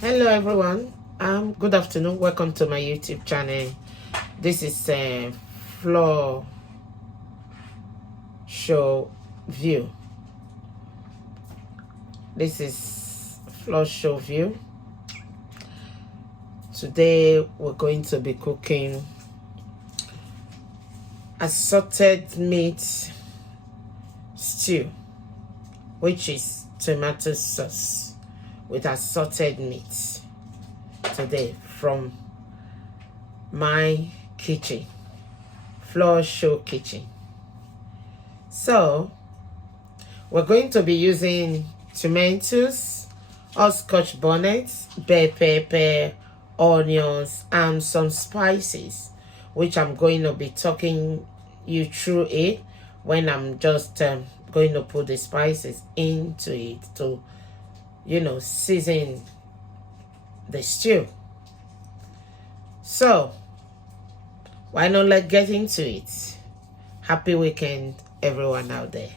Hello everyone, good afternoon. Welcome to my YouTube channel. This is Floor Show View. This is Floor Show View. Today we're going to be cooking assorted meat stew, which is tomato sauce with assorted meat today from my kitchen, Floor Show Kitchen. So we're going to be using tomatoes, scotch bonnets, bell pepper, onions, and some spices, which I'm going to be talking you through it when I'm just going to put the spices into it to season the stew. So why not let's get into it. Happy weekend everyone out there.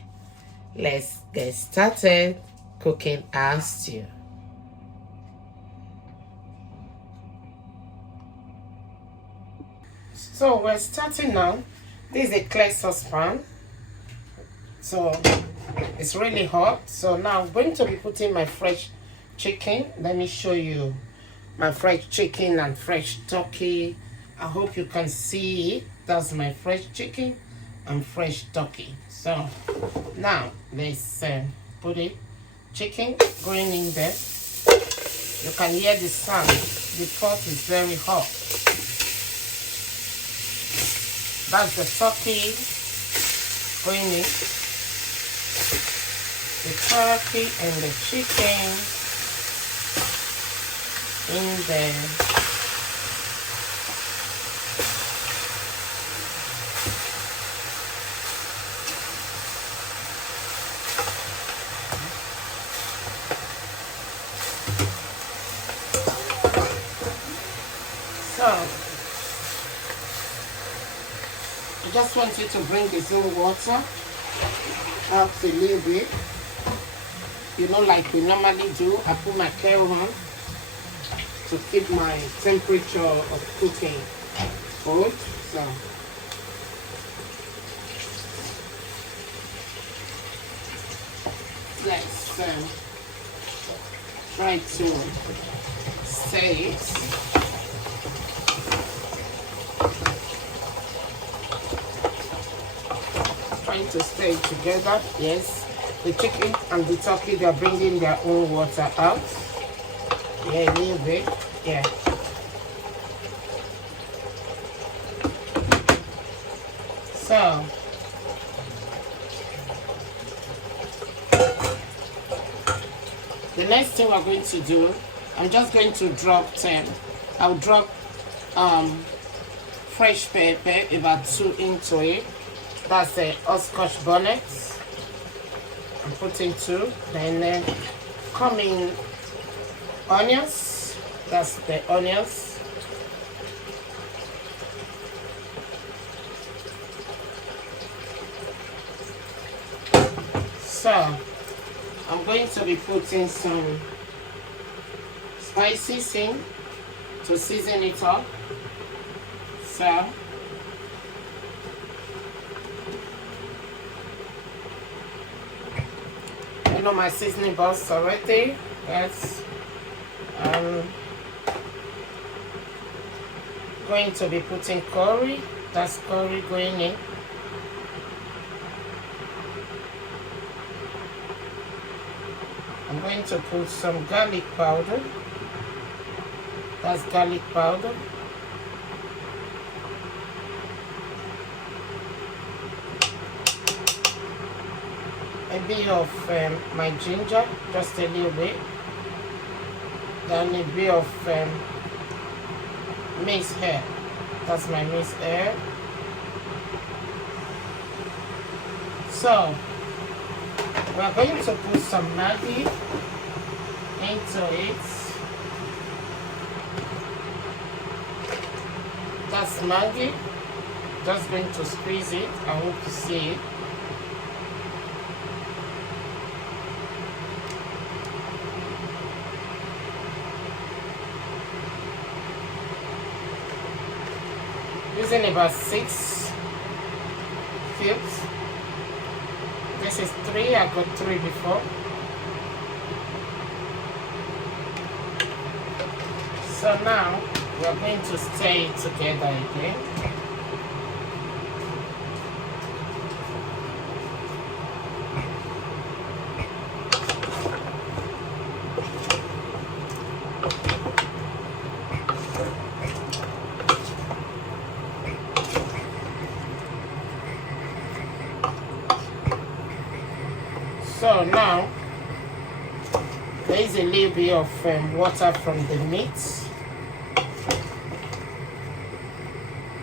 Let's get started cooking our stew. So we're starting now. This is a clay saucepan, so it's really hot. So now I'm going to be putting my fresh chicken. Let me show you my fresh chicken and fresh turkey. I hope you can see it. That's my fresh chicken and fresh turkey. So now let's put it. Chicken going in there. You can hear the sound. The pot is very hot. That's the turkey going in. The turkey and the chicken in there. So I just want you to bring this in water out a little bit. Like we normally do. I put my kettle on to keep my temperature of cooking good. So let's try to stir it. Trying to stir it together. Yes. The chicken and the turkey, they're bringing their own water out. Yeah, a little bit. Yeah. So the next thing we're going to do, I'm just going to drop I'll drop fresh pepper, about 2 into it. That's the scotch bonnet. I'm putting 2. Then coming onions. That's the onions. So I'm going to be putting some spices in to season it up. So my seasoning box already. That's going to be putting curry. That's curry going in. I'm going to put some garlic powder. That's garlic powder. A bit of my ginger, just a little bit. Then a bit of minced herb. That's my minced herb. So we're going to put some Maggi into it. That's Maggi. Just going to squeeze it. I hope you see it. using about 6 cubes. This is 3. I got 3 before. So now we are going to stir it together again. So now there is a little bit of water from the meat.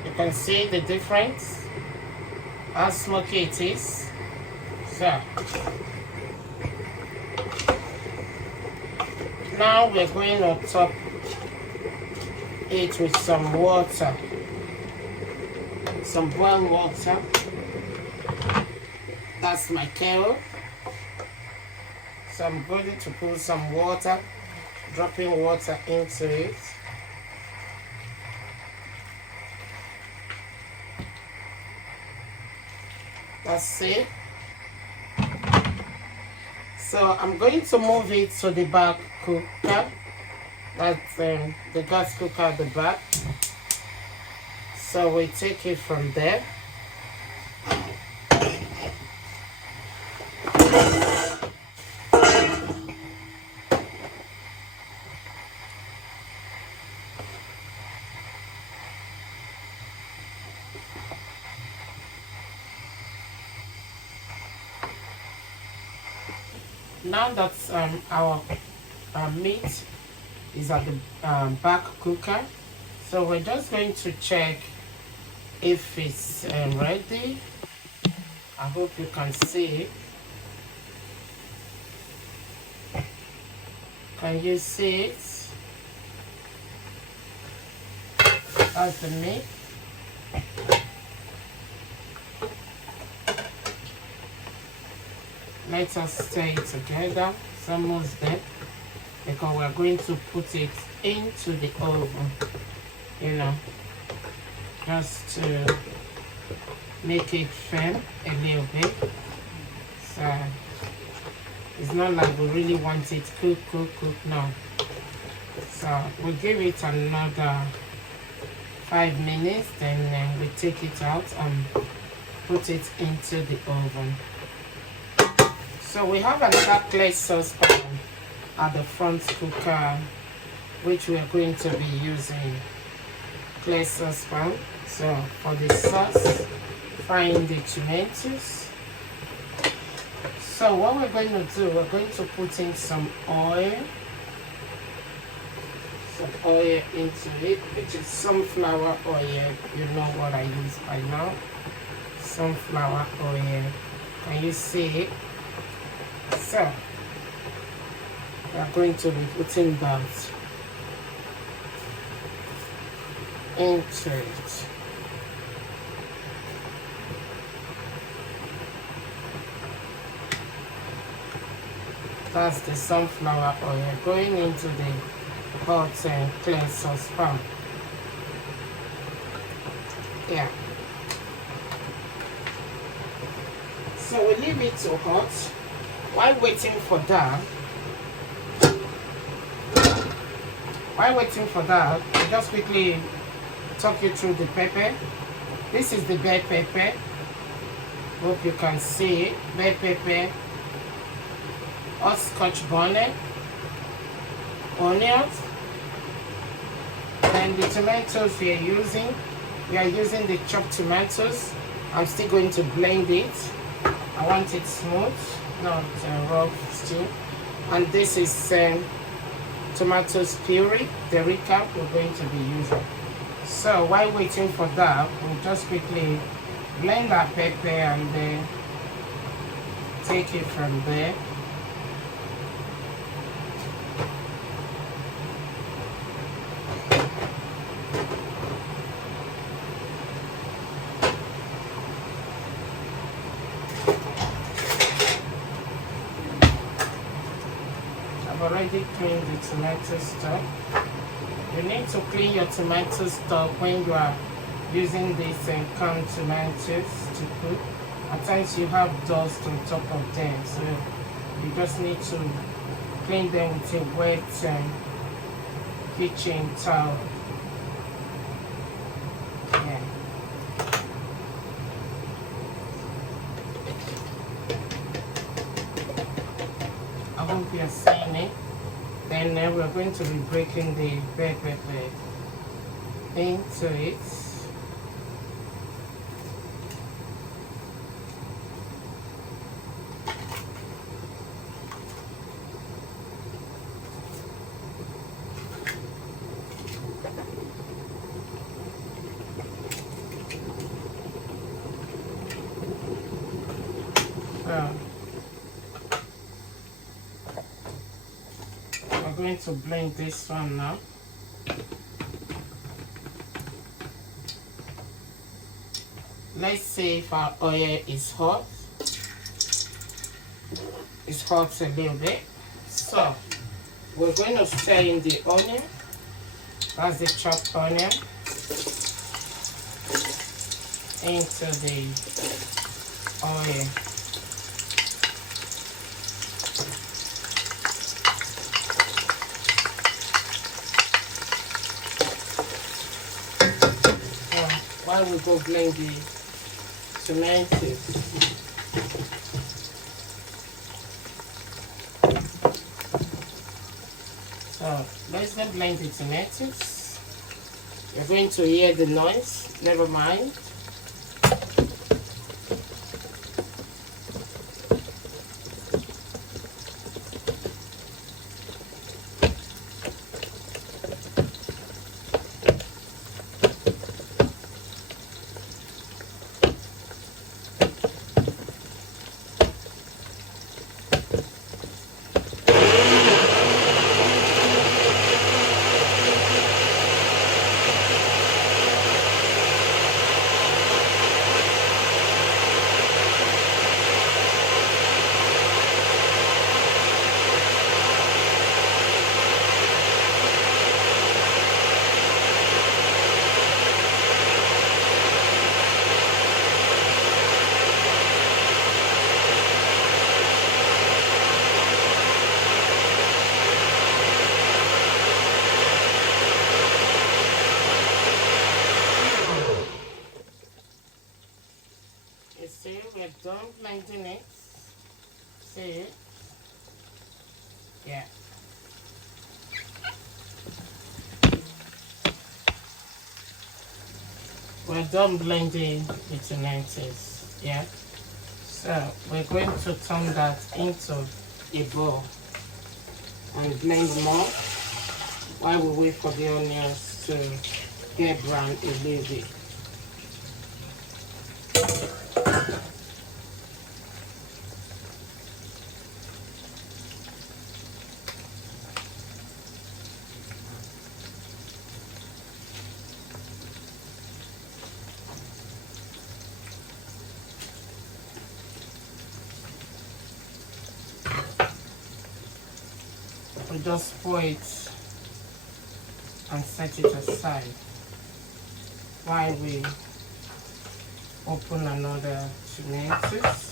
You can see the difference, how smoky it is. So now we're going to top it with some water, some boiled water. That's my kettle. So I'm going to put some water, dropping water into it. That's it. So I'm going to move it to the back cooker. That's the gas cooker at the back. So we take it from there. Now that our meat is at the back cooker, so we're just going to check if it's ready. I hope you can see it. Can you see it? That's the meat. Let us stir it together. It's almost there, because we're going to put it into the oven, you know, just to make it firm a little bit. So it's not like we really want it cook, no. So we'll give it another 5 minutes, then we take it out and put it into the oven. So we have another clay saucepan at the front cooker, which we are going to be using clay saucepan. So for the sauce, frying the tomatoes. So what we're going to do, we're going to put in some oil into it, which is sunflower oil. You know what I use by now. Sunflower oil. Can you see it? So we are going to be putting that into it. That's the sunflower oil going into the hot clay saucepan. Yeah. So we leave it to hot. While waiting for that, I'll just quickly talk you through the pepper. This is the bell pepper. Hope you can see it. Bell pepper, hot scotch bonnet, onions, and the tomatoes we are using the chopped tomatoes. I'm still going to blend it. I want it smooth, not raw still. And this is tomatoes puree, the recap we're going to be using. So while waiting for that, we'll just quickly blend our pepper and then take it from there. I've already cleaned the tomato stock. You need to clean your tomato stock when you are using this canned tomatoes to cook. At times you have dust on top of them, so you just need to clean them with a wet kitchen towel. Yeah. I hope you're seeing it. Then we're going to be breaking the bell pepper into it. We're going to blend this one now. Let's see if our oil is hot. It's hot a little bit. So we're going to stir in the onion. That's the chopped onion into the oil. While we go blend the tomatoes. So let's then blend the tomatoes. You're going to hear the noise, never mind. See, we're done blending it. See it? Yeah. We're done blending the tomatoes. Yeah. So we're going to turn that into a bowl and blend more while we wait for the onions to get brown a little bit. We just pour it and set it aside while we open another tomatoes.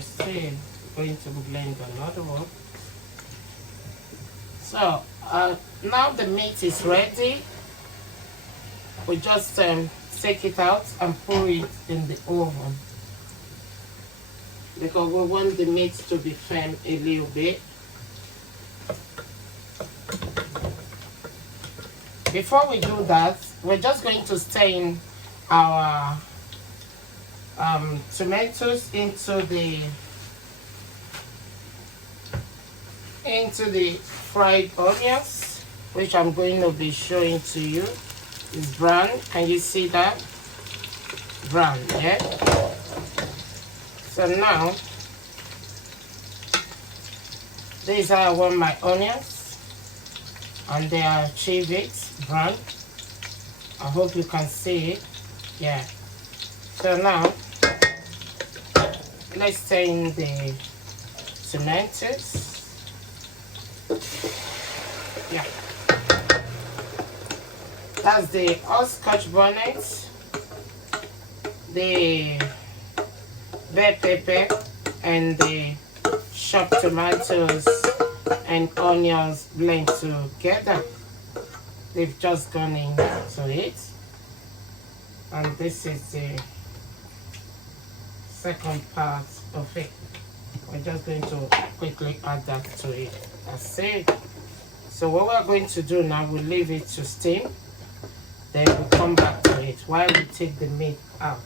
we're still going to blend another one. So now the meat is ready. We just take it out and put it in the oven because we want the meat to be firm a little bit. Before we do that, we're just going to stir in our tomatoes into the fried onions, which I'm going to be showing to you. It's brown. Can you see that? Brown, yeah? So now, this is how I want my onions, and they are achieve it, brown. I hope you can see it. Yeah. So now, let's stir in the tomatoes. Yeah. That's the scotch bonnet, the bell pepper, and the chopped tomatoes and onions blend together. They've just gone into it. And this is the second part of it. We're just going to quickly add that to it. That's it. So what we're going to do now, we'll leave it to steam. Then we'll come back to it while we take the meat out.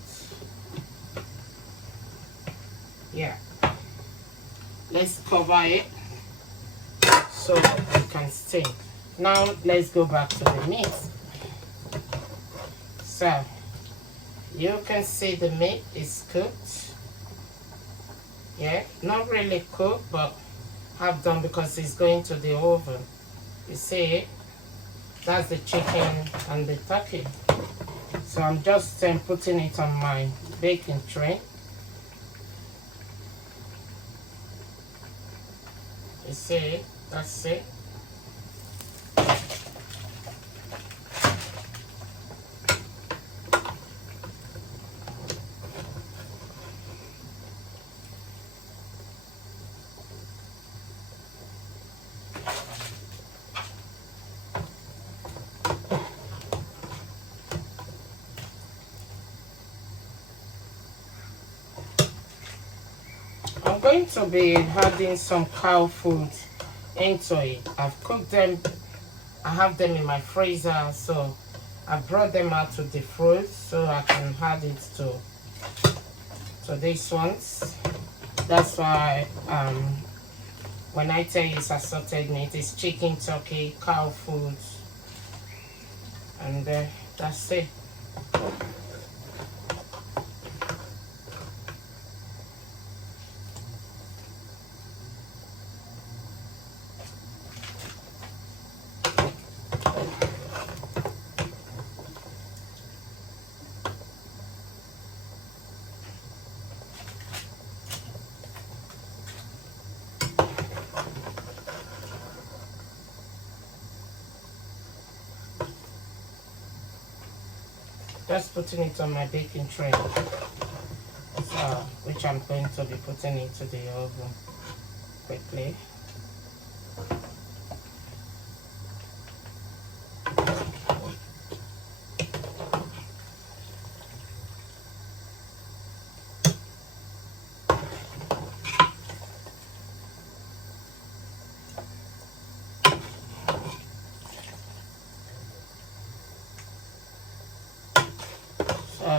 Yeah. Let's cover it so it can steam. Now let's go back to the meat. So you can see the meat is cooked. Yeah, not really cooked, but half done because it's going to the oven. You see, that's the chicken and the turkey. So I'm just putting it on my baking tray. You see, that's it. I'm going to be adding some cow food into it. I've cooked them. I have them in my freezer, so I brought them out to defrost so I can add it to these ones. That's why when I tell you it's assorted meat, it's chicken, turkey, cow food, and that's it. Just putting it on my baking tray, which I'm going to be putting into the oven quickly.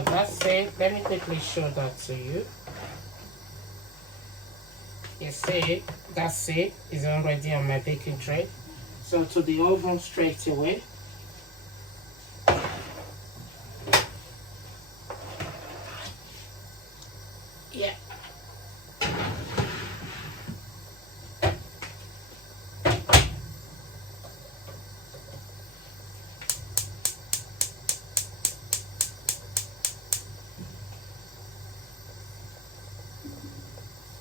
That's it. Let me quickly show that to you. You see, that's it. It's already on my baking tray. So to the oven straight away. Yeah.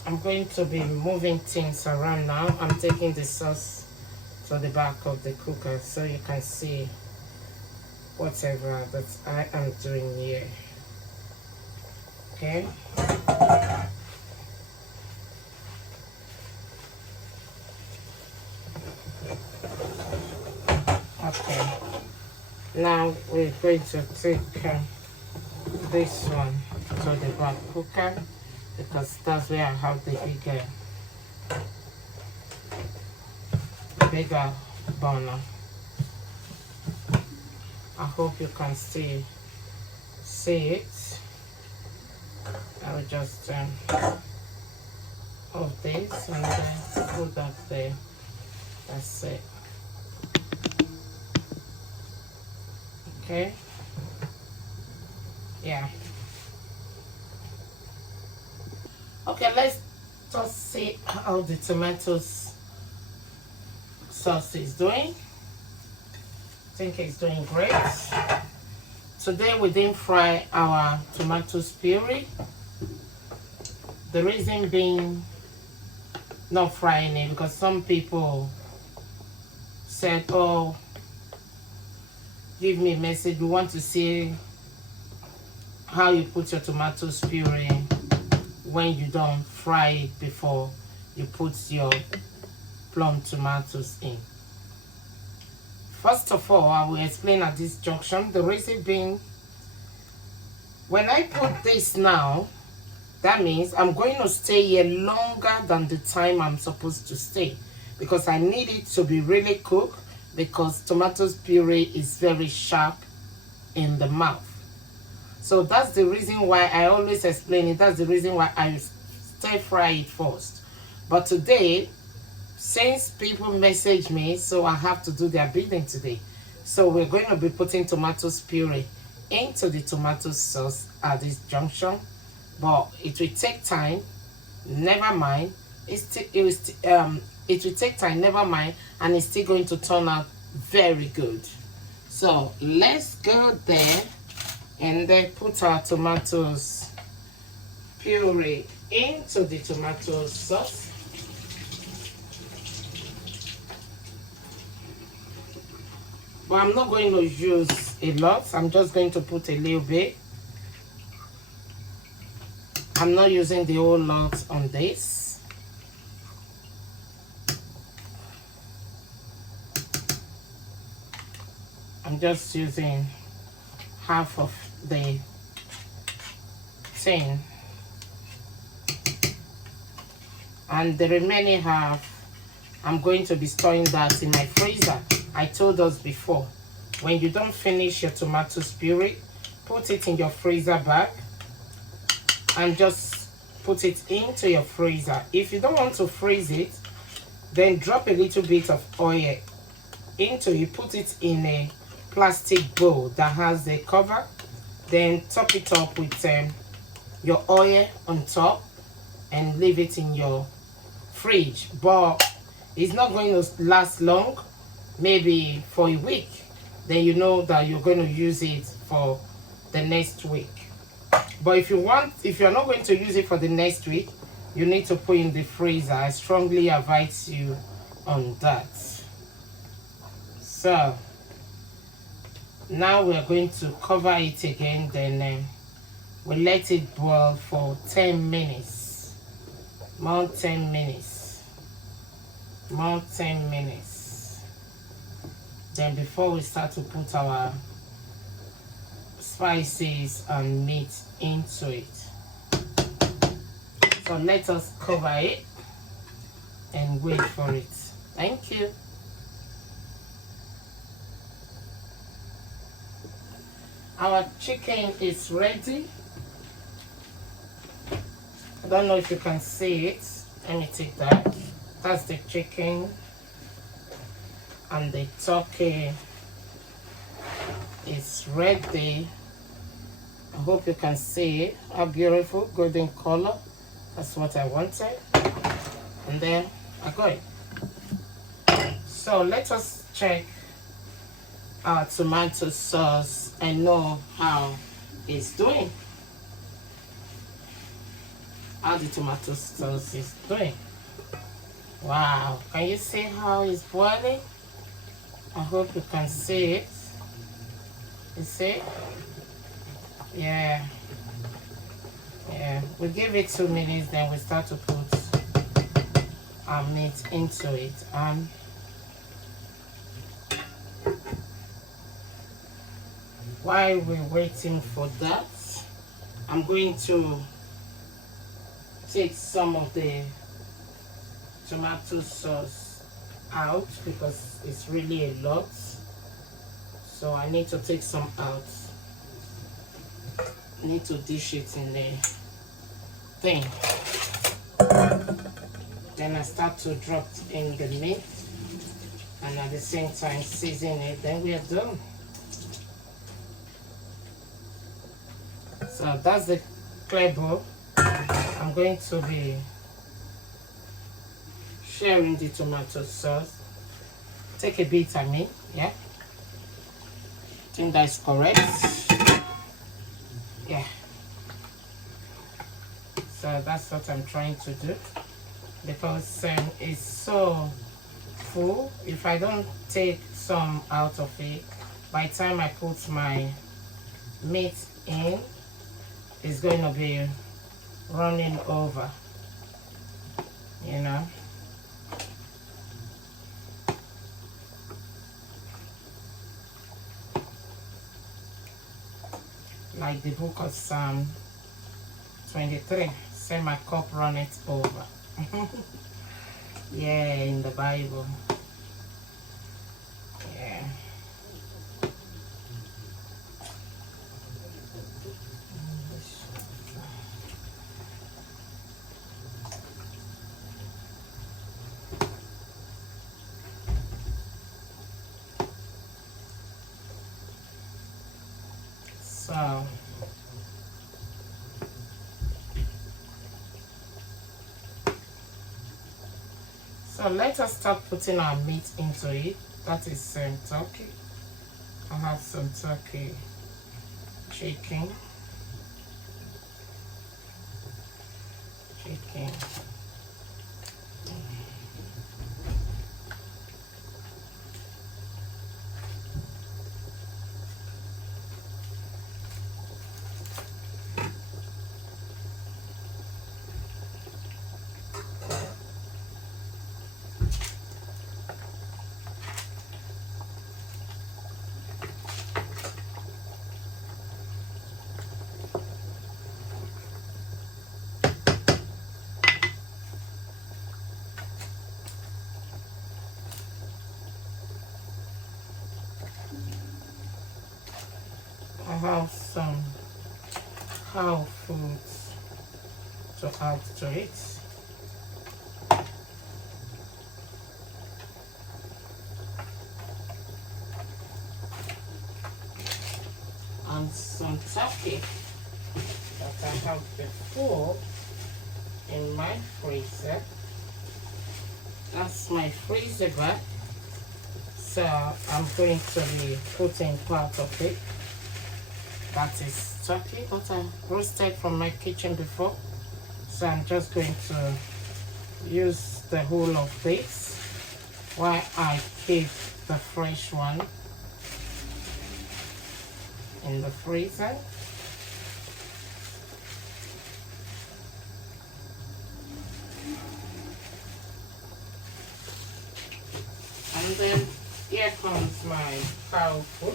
I'm going to be moving things around now. I'm taking the sauce to the back of the cooker so you can see whatever that I am doing here. Okay. Now we're going to take this one to the back cooker because that's where I have the bigger burner. I hope you can see it. I will just off this and then put that there. That's it. Okay. Yeah. Okay, let's just see how the tomatoes sauce is doing. I think it's doing great. Today we didn't fry our tomato puree. The reason being not frying it because some people said, oh, give me a message, we want to see how you put your tomato puree when you don't fry it before you put your plum tomatoes in. First of all, I will explain at this junction. The reason being, when I put this now, that means I'm going to stay here longer than the time I'm supposed to stay because I need it to be really cooked because tomato puree is very sharp in the mouth. So that's the reason why I always explain it. That's the reason why I stir fry it first. But today, since people message me, so I have to do their bidding today. So we're going to be putting tomato puree into the tomato sauce at this junction. But it will take time, never mind. It will take time, never mind, and it's still going to turn out very good. So let's go there and then put our tomatoes puree into the tomato sauce. But I'm not going to use a lot. I'm just going to put a little bit. I'm not using the whole lot on this. I'm just using half of the thing. And the remaining half, I'm going to be storing that in my freezer. I told us before, when you don't finish your tomato puree, put it in your freezer bag and just put it into your freezer. If you don't want to freeze it, then drop a little bit of oil into it, put it in a plastic bowl that has the cover, then top it up with your oil on top and leave it in your fridge. But it's not going to last long, maybe for a week. Then you know that you're going to use it for the next week. But if you're not going to use it for the next week, you need to put in the freezer. I strongly advise you on that. So now we're going to cover it again, then we'll let it boil for 10 minutes. More 10 minutes. More 10 minutes. Then before we start to put our spices and meat into it. So let us cover it and wait for it. Thank you. Our chicken is ready. I don't know if you can see it. Let me take that. That's the chicken. And the turkey is ready. I hope you can see it. How beautiful, golden color. That's what I wanted. And then I got it. So let us check our tomato sauce and know how it's doing. How the tomato sauce is doing. Wow, can you see how it's boiling? I hope you can see it. You see? Yeah. Yeah, we'll give it 2 minutes, then we start to put our meat into it. while we're waiting for that, I'm going to take some of the tomato sauce out because it's really a lot. So I need to take some out. I need to dish it in the thing. Then I start to drop in the meat and at the same time season it. Then we are done. So that's the clay bowl. I'm going to be sharing the tomato sauce. Take a bit, I mean, yeah. I think that's correct. Yeah. So that's what I'm trying to do because it's so full. If I don't take some out of it, by the time I put my meat in, it's going to be running over, you know. Like the book of Psalm 23, say my cup runneth over. Yeah, in the Bible. Yeah. So let us start putting our meat into it. That is turkey. I have some turkey chicken. I have some cow food to add to it. And some turkey that I have before in my freezer. That's my freezer bag. So I'm going to be putting part of it. That is turkey that I roasted from my kitchen before. So I'm just going to use the whole of this while I keep the fresh one in the freezer. And then here comes my cow foot.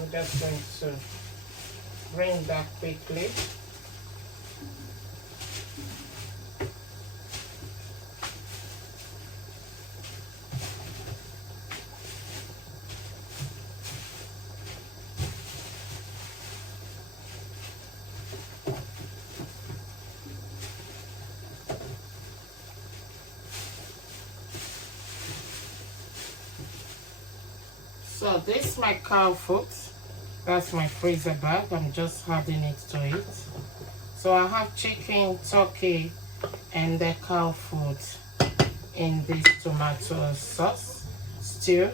I'm just going to bring that quickly. So this is my cow foot. That's my freezer bag. I'm just adding it to it. So I have chicken, turkey, and the cow food in this tomato sauce stew,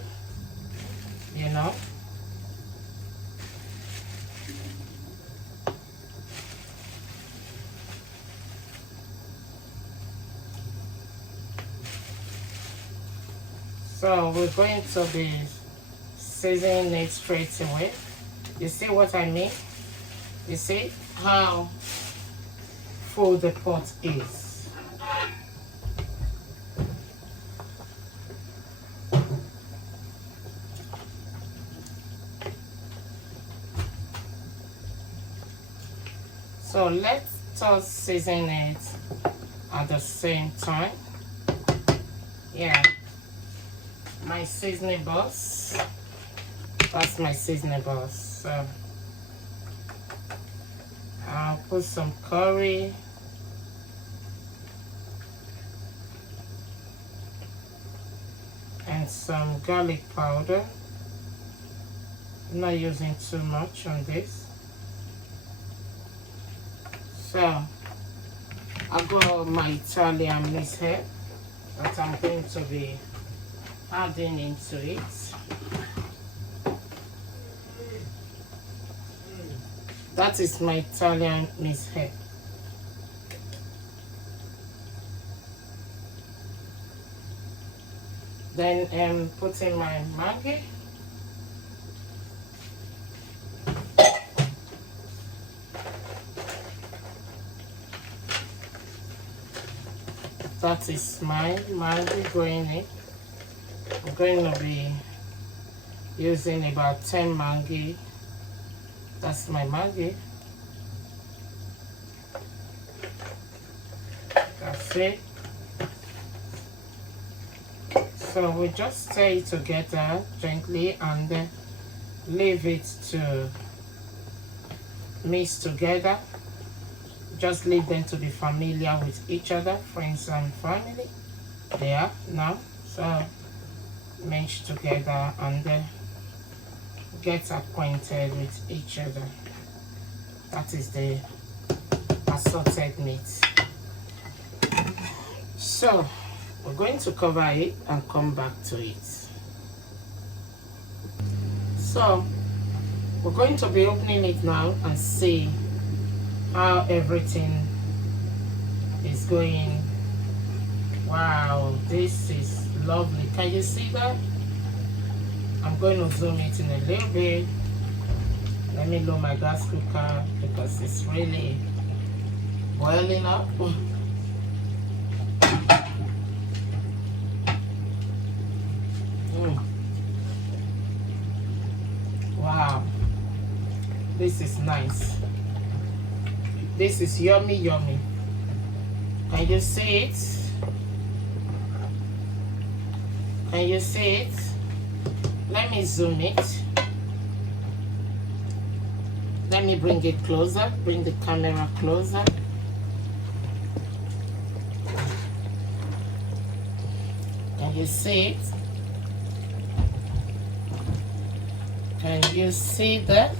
you know. So we're going to be seasoning it straight away. You see what I mean? You see how full the pot is. So let us season it at the same time. Yeah, my seasoning box. That's my seasoning box. So I'll put some curry. And some garlic powder. I'm not using too much on this. So I've got my Italian mix here that I'm going to be adding into it. That is my Italian mix here. Then I'm putting my Maggi. That is my Maggi going in. I'm going to be using about 10 Maggi. That's my Maggi. That's it. So we just stir it together gently and then leave it to mix together. Just leave them to be familiar with each other, friends and family. They are now. So mix together and then get acquainted with each other. That is the assorted meat. So we're going to cover it and come back to it. So we're going to be opening it now and see how everything is going. Wow, this is lovely. Can you see that? I'm going to zoom it in a little bit. Let me lower my gas cooker because it's really boiling up. Wow, this is nice. This is yummy, yummy. Can you see it? Can you see it? Let me zoom it. Let me bring it closer, bring the camera closer. Can you see it? Can you see that?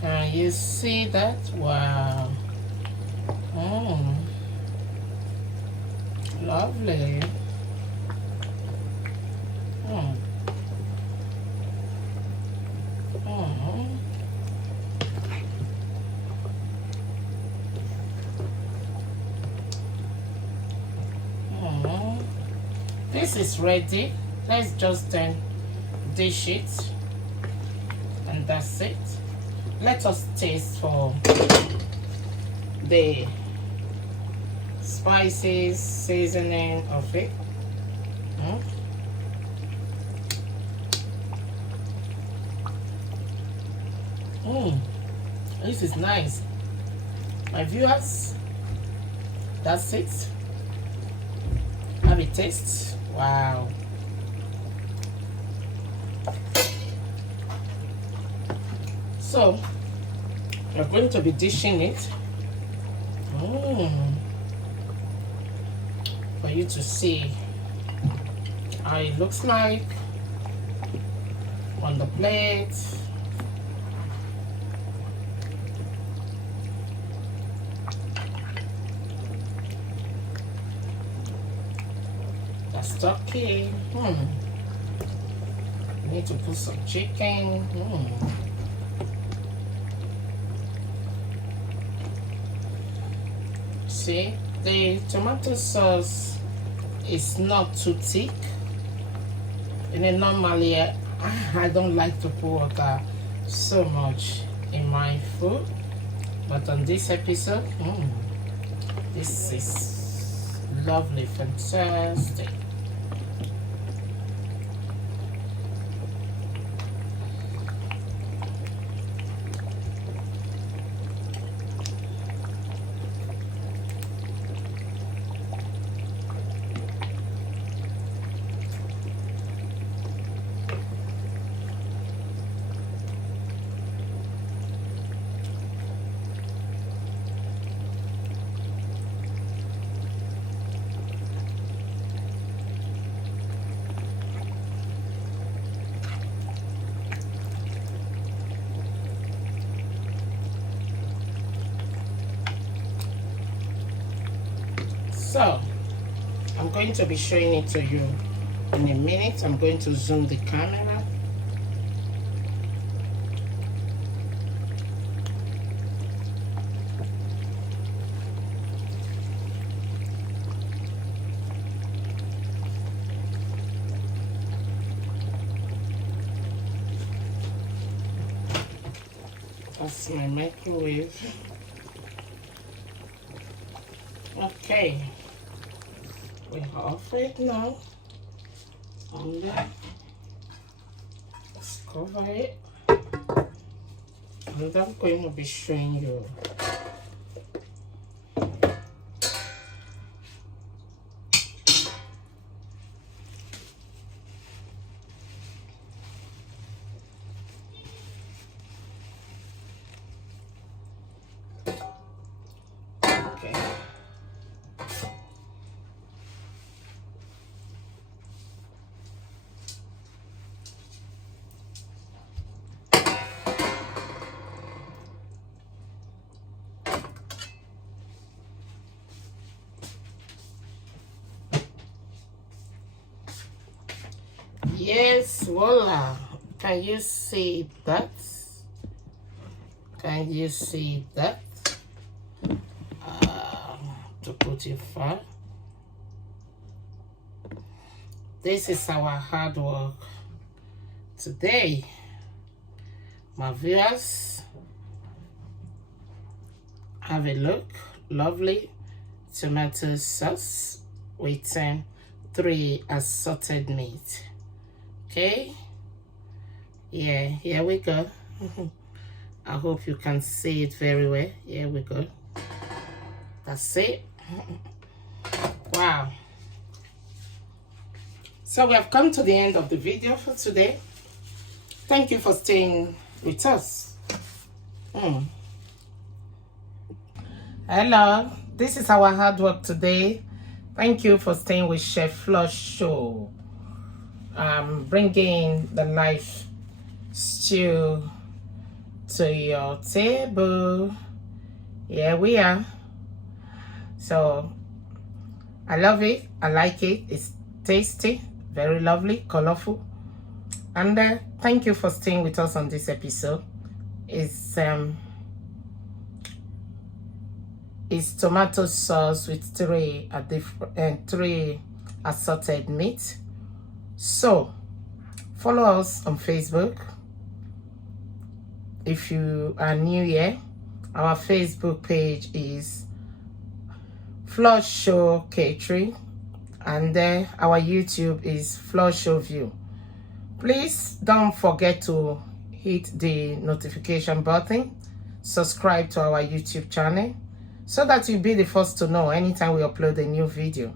Can you see that? Wow. Lovely. This is ready. Let's just then dish it, and that's it. Let us taste for the spices, seasoning of it. This is nice. My viewers, that's it. Have a taste. Wow. So we're going to be dishing it for you to see how it looks like on the plate. That's turkey. Need to put some chicken. See, the tomato sauce is not too thick. And normally I don't like to put water so much in my food, but on this episode, this is lovely, fantastic. So I'm going to be showing it to you in a minute. I'm going to zoom the camera. That's my microwave. Okay, we off it now, and then let's cover it, and I'm going to be showing you. Okay. Yes, voila. Can you see that? Can you see that? To put it far. This is our hard work today, my viewers. Have a look. Lovely tomato sauce with 3 assorted meat. Okay, yeah, here we go. I hope you can see it very well. Here we go. That's it. Wow. So we have come to the end of the video for today. Thank you for staying with us. Hello, this is our hard work today. Thank you for staying with Chef Floshow. Bringing the life stew to your table. Here we are. So I love it. I like it. It's tasty, very lovely, colorful. And thank you for staying with us on this episode. It's tomato sauce with 3 assorted meat. So follow us on Facebook. If you are new here, our Facebook page is Floshow Catering, and our YouTube is Floshow View. Please don't forget to hit the notification button, subscribe to our YouTube channel, so that you'll be the first to know anytime we upload a new video.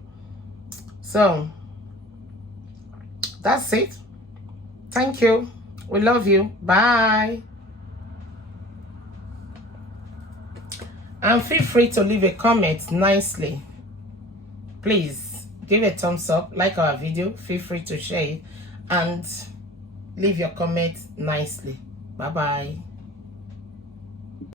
So that's it. Thank you. We love you. Bye. And feel free to leave a comment nicely. Please give a thumbs up, like our video, feel free to share it, and leave your comment nicely. Bye bye.